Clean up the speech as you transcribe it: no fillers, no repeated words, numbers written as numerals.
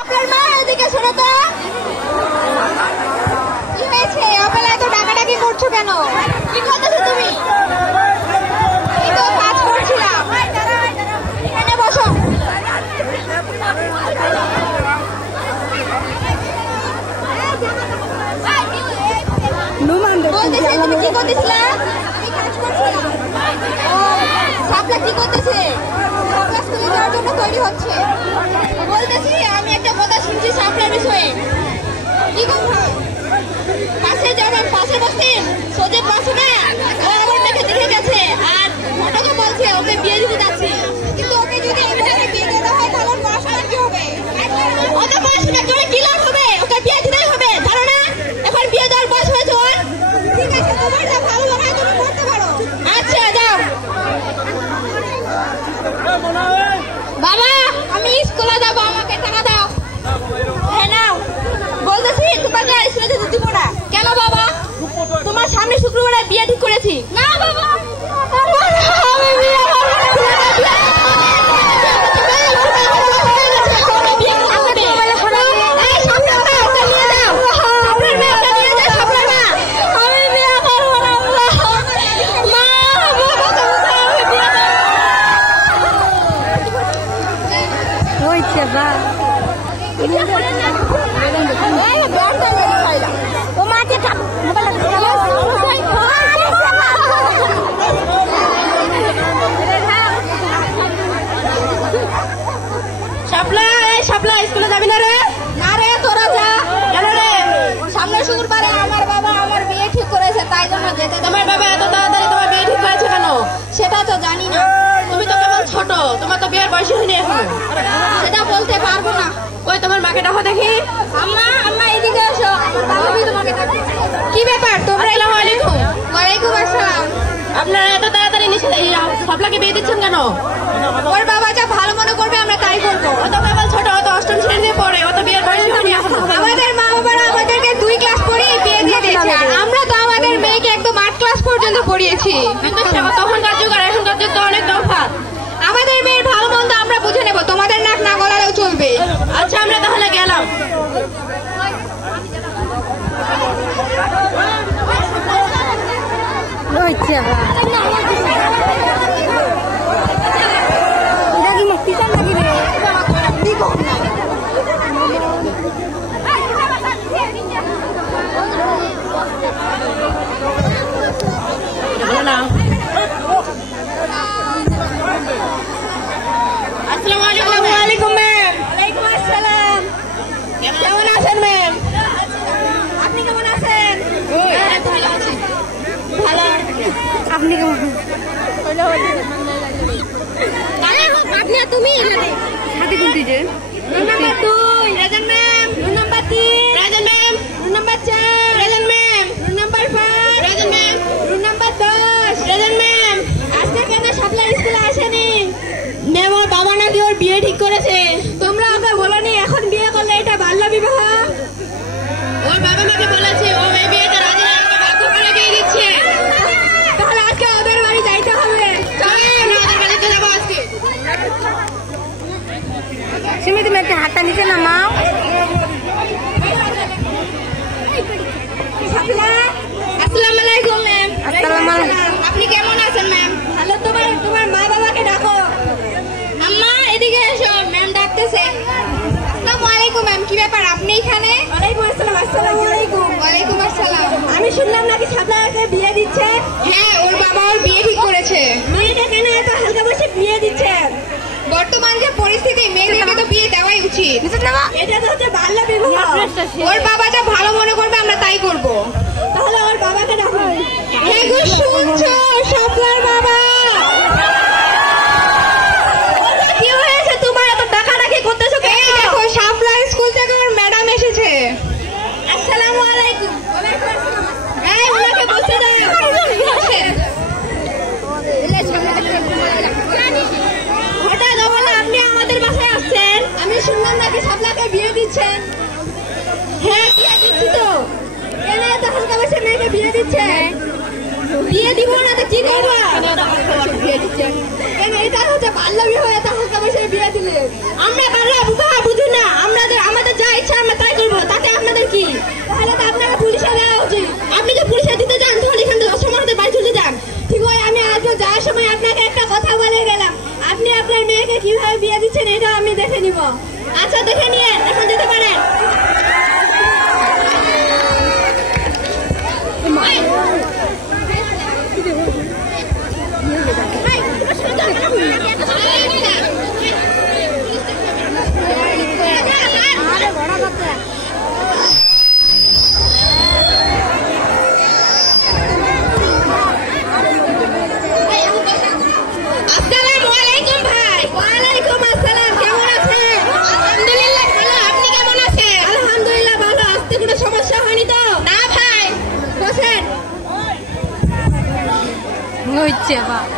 আপনার মা এদিকে শোনো তো, কি হয়েছে? অবেলা এত ডাকাডাকি করছো কেন? কি করতেছো তুমি? এই তো কাজ করছিলাম। এখানে বসো। বলতেছি তুমি কি করতেছিলা? আমি কাজ করছিলাম। সাপলা কি করতেছে? সাপলা স্কুলে যাওয়ার জন্য তৈরি হচ্ছে। বলতেছি আমি একটা কথা শুনছি সাপলার বিষয়ে। কি কথা? পাশে যাবেন, পাশে বসতেন, সোজে পাশে না, ও আমার মেয়েকে দেখে গেছে আর ফটোকে বলছে ওকে বিয়ে দিতে যাচ্ছে। কিন্তু ওকে যদি এভাবে বিয়ে দিতে হয় তাহলে পড়াশোনা কি হবে? অত পড়াশোনা করে কি লাভ হবে? ওকে বিয়ে দিতেই হবে, জানো না? এখন বিয়ে দেওয়ার বয়স হয়েছে ওর। ঠিক আছে, তোমার যা ভালো লাগে তুমি করতে পারো। আচ্ছা যাও। বাবা আমি স্কুলে যাবো, আমাকে টাকা দাও। হ্যাঁ নাও। বলতেছি তোমাকে স্কুলে যেতে দিব না। কেন বাবা? তোমার সামনে শুক্রবারে বিয়ে ঠিক করেছি। না বাবা আমি বিয়ে করব না। তোমার বাবা এত তাড়াতাড়ি তোমার বিয়ে ঠিক করেছে কেন? সেটা তো জানি না। তুমি তো কেমন ছোট, তোমার তো বিয়ের বয়স হয়নি এখন। সেটা বলতে পারবো না। ওই তোমার মাকে ডাকো দেখি। আম্মা আম্মা এদিকে এসো, তোমাকে ডাকো। কি ব্যাপার? তোমরা? আসসালামু আলাইকুম। ওয়ালাইকুম আসসালাম। আপনারা এত তাড়াতাড়ি সাপলাকে বিয়ে দিচ্ছেন কেন? ওর বাবা যা ভালো মনে করবে আমরা তাই করবো। ও তো কেবল ছোট, ও তো অষ্টম শ্রেণীতে পড়ে, ও তো বিয়ের বয়স হয়নি এখন। আমাদের মা বাবারা আমাদেরকে 2 ক্লাস পড়িয়ে বিয়ে দিয়ে দিয়েছে আর আমরা তো আমাদের মেয়েকে একদম 8 ক্লাস পর্যন্ত পড়িয়েছি। কিন্তু তখনকার যুগ আর এখনকার যুগ তো অনেক তফাৎ। আমাদের মেয়ের ভালো মন্দ আমরা বুঝে নেব, তোমাদের নাক না গলালেও চলবে। আচ্ছা আমরা তাহলে গেলাম। বাবা নাকি ওর বিয়ে ঠিক করেছে। তোমরা ওকে বলোনি এখন বিয়ে করলে এটা বাল্য বিবাহ? ওর বাবা মাকে বলেছে ও এই বিয়েতে রাজি না, বাধ্য করে বিয়ে দিচ্ছে। তাহলে আজকে ওদের বাড়ি যাইতে হবে। চলো ওদের বাড়িতে যাবো আজকে। সিমি তুমি একটা হাতটা নিচে নামাও। আসসালামু আলাইকুম ম্যাম। আসসালামু আলাইকুম। আপনি কেমন আছেন ম্যাম? ভালো। তোমার মা বাবাকে ডাকো। আম্মা এদিকে এসো, ম্যাম ডাকতেছে। আসসালামু আলাইকুম ম্যাম। কি ব্যাপার আপনি এখানে? ওয়ালাইকুম আসসালাম। আসসালামু আলাইকুম। ওয়ালাইকুম আসসালাম। আমি শুনলাম নাকি সাপলাকে বিয়ে দিচ্ছে? হ্যাঁ ওর বাবা ওর বিয়ে ঠিক করেছে। মেয়েটা কেন এত হালকা বসে বিয়ে দিচ্ছে? বর্তমান যে পরিস্থিতি মেয়েদেরকে তো বিয়ে দেওয়াই উচিত। এটা তো হচ্ছে বাল্য বিবাহ। ওর বাবা যা ভালো মনে করবে আমরা তাই করব। তাহলে ওর বাবাকে ডাকো। হ্যাঁ গো শুনছো সাপলার বাবা? কি হয়েছে তোমার এত ডাকাডাকি করতেছো কেন? এই দেখো সাপলা স্কুল থেকে ওর ম্যাডাম এসেছে। আসসালামু আলাইকুম। এই ওনাকে বসে দাও। হঠাৎ বলে আপনি আমাদের বাসায় আসছেন? আমি শুনলাম নাকি সাপলাকে বিয়ে দিচ্ছেন। হ্যাঁ বিয়ে দিচ্ছি তো। কেন এত হালকা বসে মেয়েকে বিয়ে দিচ্ছে? বিয়ে দিব না তো কি করবো? বিয়ে দিচ্ছে কেন? এটা হচ্ছে বাল্য বিবাহ, এত হালকা বসে বিয়ে দিলে আমরা বাল্য বিবাহ বুঝি না। আমাদের দেখে নিয়ে এখন যেতে পারেন। হচ্ছে বা